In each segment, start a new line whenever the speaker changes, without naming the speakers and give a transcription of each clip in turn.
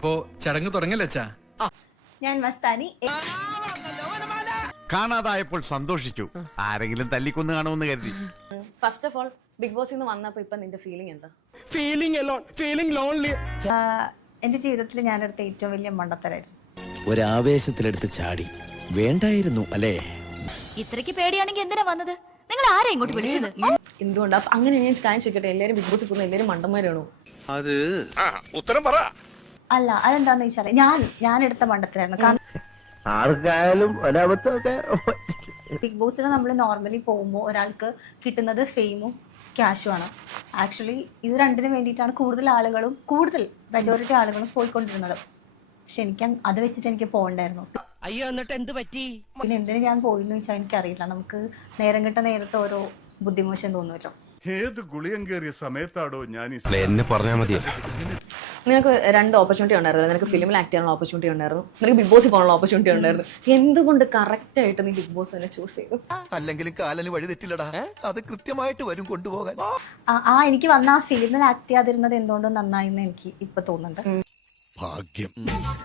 അപ്പോ ചടങ്ങ് തുടങ്ങല്ലേ അച്ഛാ?
ഞാൻ മസ്താനി.
കാണാതായപ്പോൾ സന്തോഷിച്ചു. ആരെങ്കിലും തല്ലിക്കൊന്ന് കാണുമെന്ന് കരുതി.
ഫസ്റ്റ് ഓഫ് ഓൾ ബിഗ് ബോസിൽ നിന്ന് വന്നപ്പോ ഇപ്പൊ നിന്റെ ഫീലിംഗ് എന്താ?
Feeling lonely.
എന്റെ ജീവിതത്തിൽ ഞാനെടുത്ത ഏറ്റവും വലിയ മണ്ടത്തരായിരുന്നു.
ഒരാവേശത്തിലെടുത്ത് ചാടി വേണ്ടായിരുന്നു അല്ലേ?
ഇത്രയ്ക്ക് പേടിയാണെങ്കിൽ എന്തിനാ വന്നത്? നിങ്ങൾ ആരാ ഇങ്ങോട്ട് വിളിച്ചത്?
എന്തുകൊണ്ട് അങ്ങനെ ഞാൻ കാര്യം ചോദിക്കട്ടെ, എല്ലാരും ബിഗ് ബോസിൽ പോകുന്ന എല്ലാരും മണ്ടന്മാരാണോ?
അത് ഉത്തരം പറ.
അല്ല, അതെന്താന്ന് വെച്ചാല് ഞാൻ എടുത്ത മണ്ടത്തരായിരുന്നു. കാരണം
ആർക്കായാലും ഒരബദ്ധമൊക്കെ.
ബിഗ് ബോസിൽ നമ്മൾ നോർമലി പോകുമ്പോൾ ഒരാൾക്ക് കിട്ടുന്നത് ഫെയിമും ക്യാഷുമാണ്. ആക്ച്വലി ഇത് രണ്ടിനും വേണ്ടിയിട്ടാണ് കൂടുതൽ മെജോറിറ്റി ആളുകളും പോയിക്കൊണ്ടിരുന്നത്. പക്ഷെ എനിക്ക് അത് വെച്ചിട്ട് എനിക്ക് പോകണ്ടായിരുന്നു.
അയ്യോ, എന്നിട്ട് എന്ത് പറ്റി?
പിന്നെ എന്തിനു ഞാൻ പോയിന്ന് വെച്ചാൽ എനിക്കറിയില്ല. നമുക്ക് നേരം കിട്ട നേരത്തെ ഓരോ ബുദ്ധിമോശം തോന്നുമല്ലോ.
ഏത് ഗുളിയം കയറിയ സമയത്താടോ ഞാൻ
എന്നെ പറഞ്ഞാൽ മതി.
നിനക്ക് രണ്ട് ഓപ്പർച്യൂണിറ്റി ഉണ്ടായിരുന്നു. നിനക്ക് ഫിലിമിൽ ആക്ട് ചെയ്യാനുള്ള ഓപ്പർച്യൂണിറ്റി ഉണ്ടായിരുന്നു, നിനക്ക് ബിഗ് ബോസിൽ പോകാനുള്ള ഓപ്പർച്യൂണിറ്റി ഉണ്ടായിരുന്നു. എന്തുകൊണ്ട് കറക്റ്റ് ആയിട്ട് നീ ബിഗ് ബോസ് തന്നെ ചൂസ് ചെയ്തു?
അല്ലെങ്കിലും കാലന് വഴി തെറ്റില്ലടാ, അത് കൃത്യമായിട്ട് വരും കൊണ്ടുപോകാൻ.
എനിക്ക് വന്ന ആ ഫിലിമിൽ ആക്ട് ചെയ്യാതിരുന്നത് എന്തുകൊണ്ടോ നന്നായിന്ന് എനിക്ക് ഇപ്പൊ തോന്നുന്നുണ്ട്.
ഭാഗ്യം.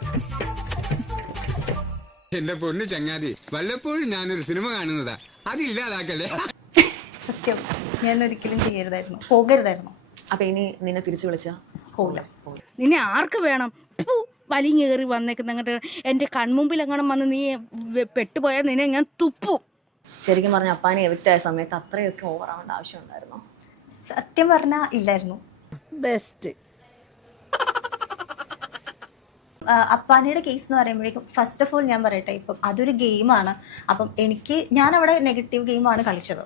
എന്റെ പൊന്നു ചങ്ങാതി, വല്ലപ്പോഴും ഞാനൊരു സിനിമ കാണുന്നതാ, അതില്ലാതാക്കല്ലേ.
സത്യം, ഞാൻ ഒരിക്കലും ചെയ്യരുതായിരുന്നു, പോകരുതായിരുന്നു.
അപ്പൊ ഇനി നിന്നെ തിരിച്ചു വിളിച്ചാ
പോകില്ല.
നിന്നെ ആർക്ക് വേണം? വലിഞ്ഞേറി വന്നേക്കുന്ന അങ്ങോട്ട് എന്റെ കൺമുമ്പിൽ എങ്ങനെ വന്ന് നീ പെട്ടുപോയാൽ നിന്നെ ഞാൻ തുപ്പും.
ശരിക്കും പറഞ്ഞ അപ്പാനെ എവിക്റ്റ് ആയ സമയത്ത് അത്രയൊക്കെ ഓവർ ആവേണ്ട ആവശ്യം ഉണ്ടായിരുന്നോ?
സത്യം പറഞ്ഞാ ഇല്ലായിരുന്നു.
ബെസ്റ്റ്.
അപ്പാനിയുടെ കേസ് എന്ന് പറയുമ്പോഴേക്കും ഫസ്റ്റ് ഓഫ് ഓൾ ഞാൻ പറയട്ടെ, ഇപ്പം അതൊരു ഗെയിമാണ്. അപ്പം ഞാൻ അവിടെ നെഗറ്റീവ് ഗെയിമാണ് കളിച്ചത്.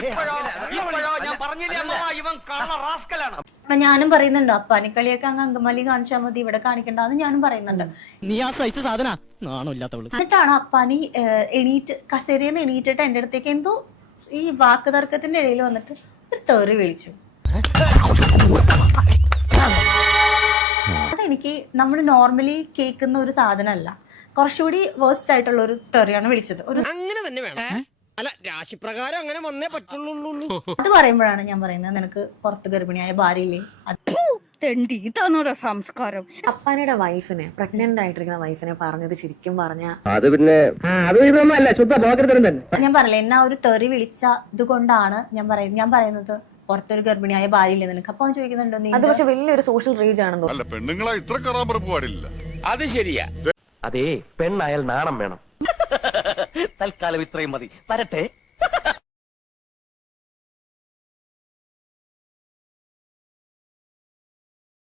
അപ്പൊ ഞാനും പറയുന്നുണ്ട്, അപ്പാനിക്കളിയൊക്കെ അങ്ങ് അങ്കമാലി കാണിച്ചാൽ മതി, ഇവിടെ കാണിക്കണ്ടെന്ന് ഞാനും പറയുന്നുണ്ട്.
നീ ആ സൈസ് സാധന നാണില്ലാത്തവള്.
എന്നിട്ടാണ് അപ്പാനി കസേരയിൽ നിന്ന് എണീറ്റിട്ട് എന്റെ അടുത്തേക്ക് എന്തോ ഈ വാക്ക് തർക്കത്തിന്റെ ഇടയിൽ വന്നിട്ട് ഒരു തെറി വിളിച്ചു. അതെനിക്ക് നമ്മൾ നോർമലി കേൾക്കുന്ന ഒരു സാധനമല്ല, കുറച്ചുകൂടി വേഴ്സ്റ്റ് ആയിട്ടുള്ള ഒരു തെറിയാണ് വിളിച്ചത്.
അങ്ങനെ തന്നെ വേണം. അല്ല, രാശിപ്രകാരം അങ്ങനെ വന്നേ പറ്റുള്ളൂ.
അത് പറയുമ്പോഴാണ് ഞാൻ പറയുന്നത്, നിനക്ക് പുറത്ത് ഗർഭിണിയായ ഭാര്യയില്ലേ?
ഇതാണോ സംസ്കാരം?
അപ്പാനിയുടെ വൈഫിനെ, പ്രഗ്നന്റ് ആയിട്ടിരിക്കുന്ന വൈഫിനെ പറഞ്ഞത് ശരിക്കും പറഞ്ഞ
അത് പിന്നെ ഇതൊന്നുമല്ല, ശുദ്ധ ബോധതരം തന്നെ.
ഞാൻ പറഞ്ഞില്ല, എന്നെ ഒരു തെറി വിളിച്ച ഇതുകൊണ്ടാണ് ഞാൻ പറയുന്നത് പുറത്തൊരു ഗർഭിണിയായ ഭാര്യയില്ലേ നിനക്ക്. അപ്പൊ അവൻ ചോദിക്കുന്നുണ്ടോ നീ?
അത് പക്ഷെ വലിയൊരു സോഷ്യൽ റേജ് ആണെന്ന് തോന്നുന്നു.
പെണ്ണുങ്ങളെ ഇത്ര കറാമ്പറപ്പ് പാടില്ല.
അത് ശരിയാ.
അതേ, പെണ്ണായാൽ നാണം വേണം. തൽക്കാലം ഇത്രയും മതി. വരട്ടെ.